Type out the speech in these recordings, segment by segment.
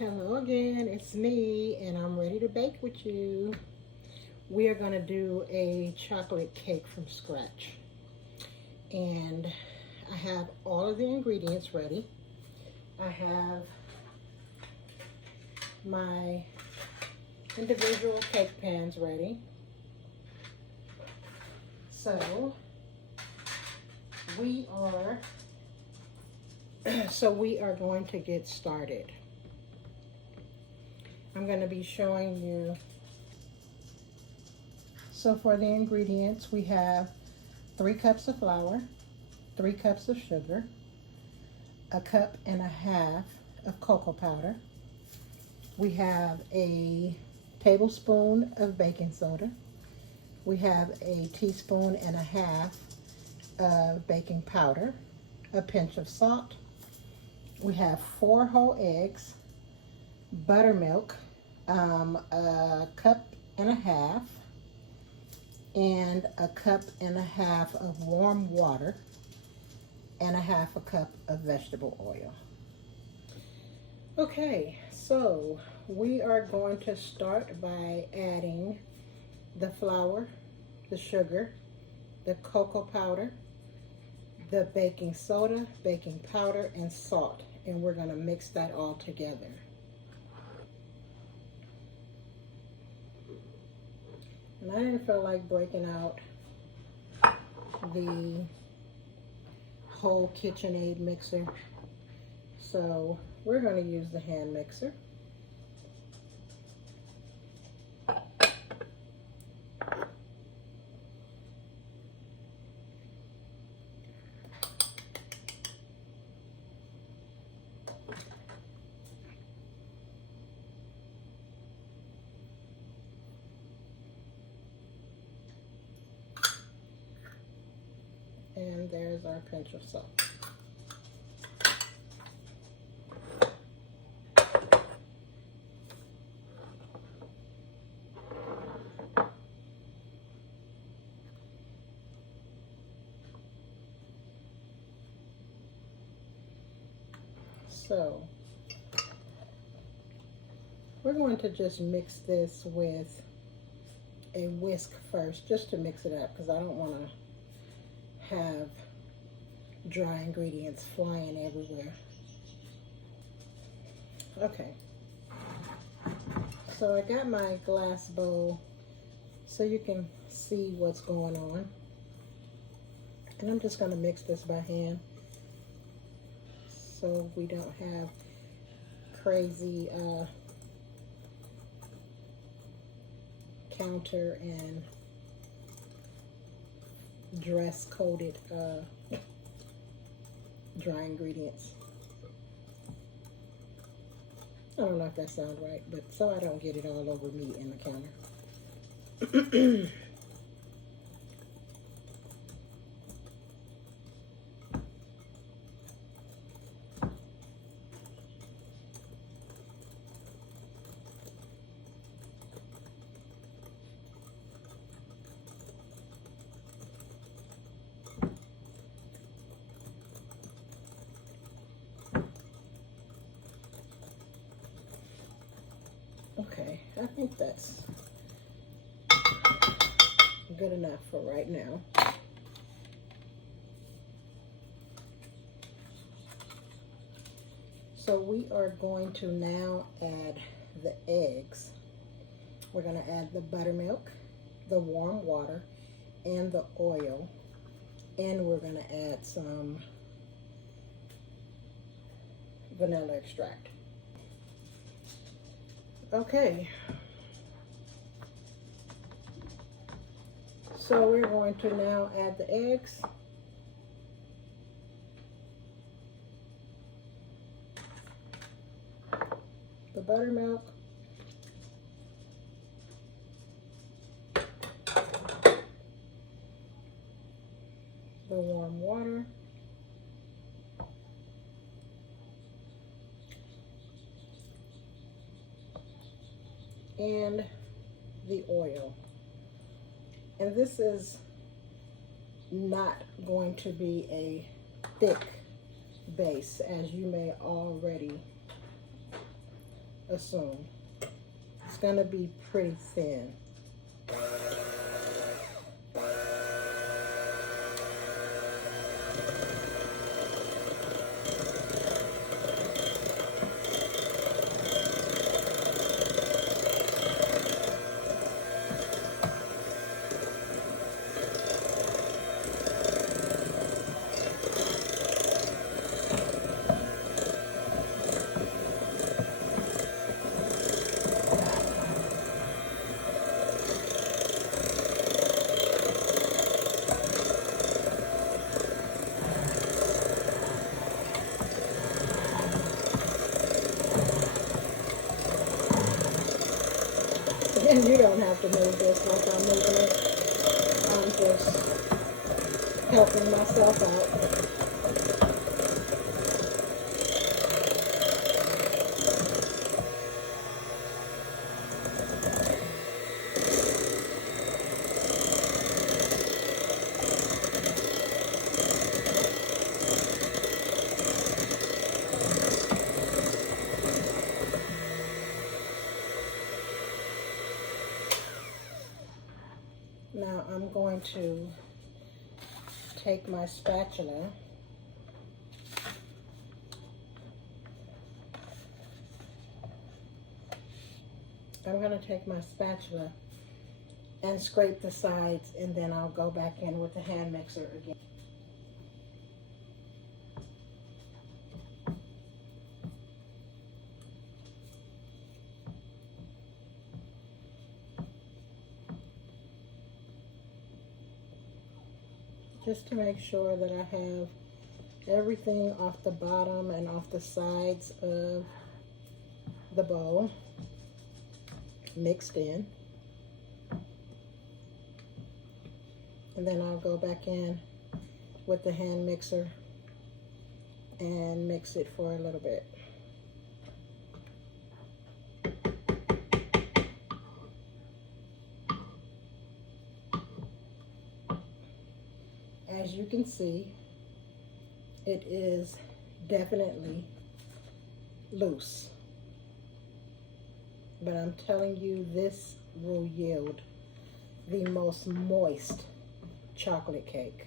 Hello again, it's me, and I'm ready to bake with you. We are going to do a chocolate cake from scratch. And I have all of the ingredients ready. I have my individual cake pans ready. So we are going to get started. I'm going to be showing you. So for the ingredients, we have 3 cups of flour, 3 cups of sugar, 1.5 cups of cocoa powder. We have a tablespoon of baking soda. We have a teaspoon and a half of baking powder, a pinch of salt. We have 4 whole eggs, buttermilk, 1.5 cups, and 1.5 cups of warm water, and 1/2 cup of vegetable oil. Okay, so we are going to start by adding the flour, the sugar, the cocoa powder, the baking soda, baking powder, and salt, and we're going to mix that all together. And I didn't feel like breaking out the whole KitchenAid mixer, so we're going to use the hand mixer. And there's our pinch of salt. So we're going to just mix this with a whisk first, just to mix it up, because I don't want to have dry ingredients flying everywhere. Okay, so I got my glass bowl so you can see what's going on, and I'm just going to mix this by hand so we don't have crazy counter and dress coated dry ingredients. I don't know if that sounds right, but so I don't get it all over me in the counter. Okay, I think that's good enough for right now. So we are going to now add the eggs. We're going to add the buttermilk, the warm water, and the oil, and we're going to add some vanilla extract. Okay, so we're going to now add the eggs. The buttermilk. The warm water. And the oil. And this is not going to be a thick base, as you may already assume. It's going to be pretty thin. And you don't have to move this like I'm moving it. I'm just helping myself out. Now I'm going to take my spatula and scrape the sides, and then I'll go back in with the hand mixer again. Just to make sure that I have everything off the bottom and off the sides of the bowl mixed in. And then I'll go back in with the hand mixer and mix it for a little bit. As you can see, it is definitely loose. But I'm telling you, this will yield the most moist chocolate cake.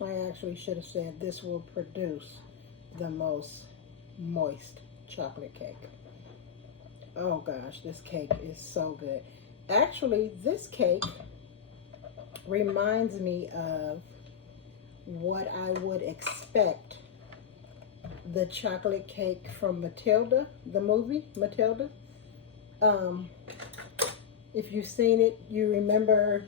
I actually should have said this will produce the most moist chocolate cake. Oh gosh, this cake is so good. Actually, this cake reminds me of what I would expect the chocolate cake from Matilda, the movie Matilda. If you've seen it, you remember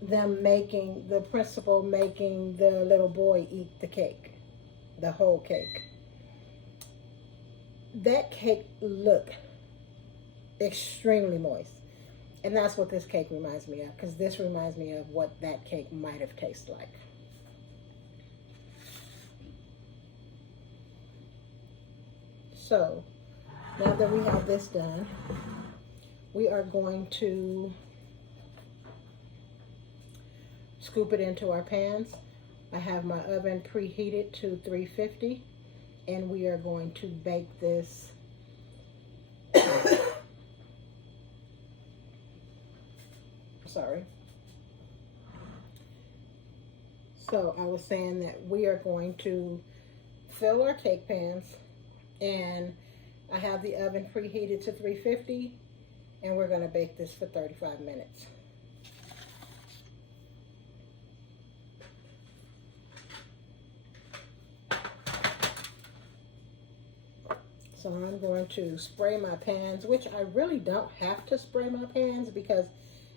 them making, the principal making the little boy eat the cake, the whole cake. That cake looked extremely moist. And that's what this cake reminds me of, because this reminds me of what that cake might have tasted like. So, now that we have this done, we are going to scoop it into our pans. I have my oven preheated to 350, and we are going to bake this sorry. So I was saying that we are going to fill our cake pans, and I have the oven preheated to 350, and we're going to bake this for 35 minutes. So I'm going to spray my pans, which I really don't have to spray my pans because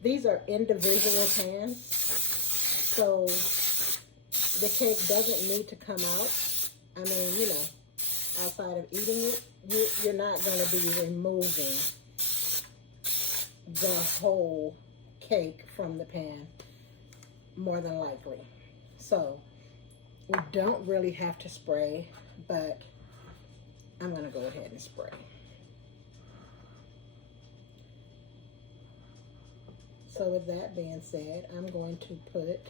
these are individual pans. So the cake doesn't need to come out. I mean, you know, outside of eating it, you're not going to be removing the whole cake from the pan, more than likely. So we don't really have to spray, but I'm going to go ahead and spray. So with that being said, I'm going to put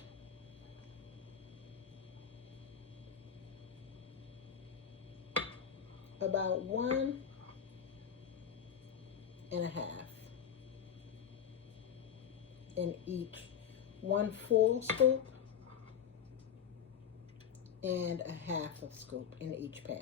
about 1 1/2 in each, 1 full scoop and 1/2 scoop in each pan.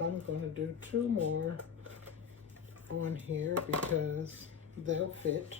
I'm going to do 2 more on here because they'll fit.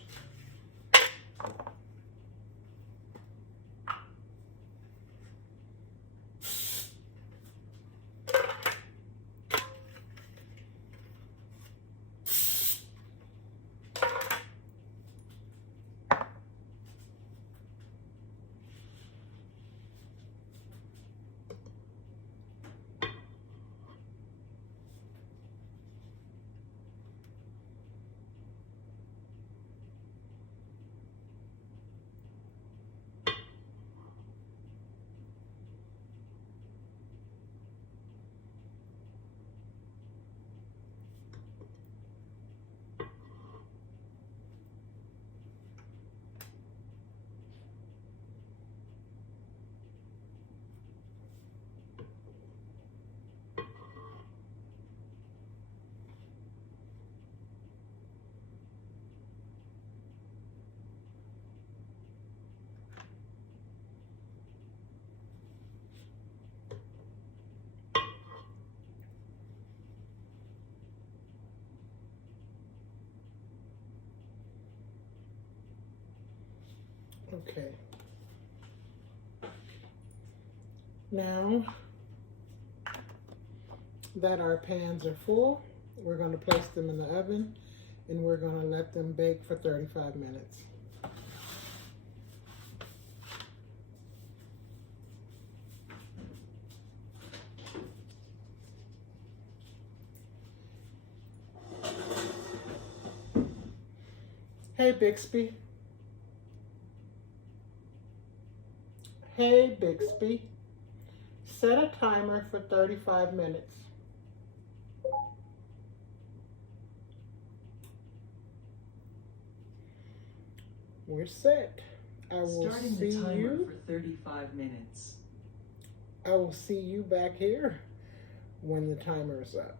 Okay. Now that our pans are full, we're going to place them in the oven and we're going to let them bake for 35 minutes. Hey Bixby. Hey Bixby. Set a timer for 35 minutes. We're set. I will Starting see the timer you for 35 minutes. I will see you back here when the timer is up.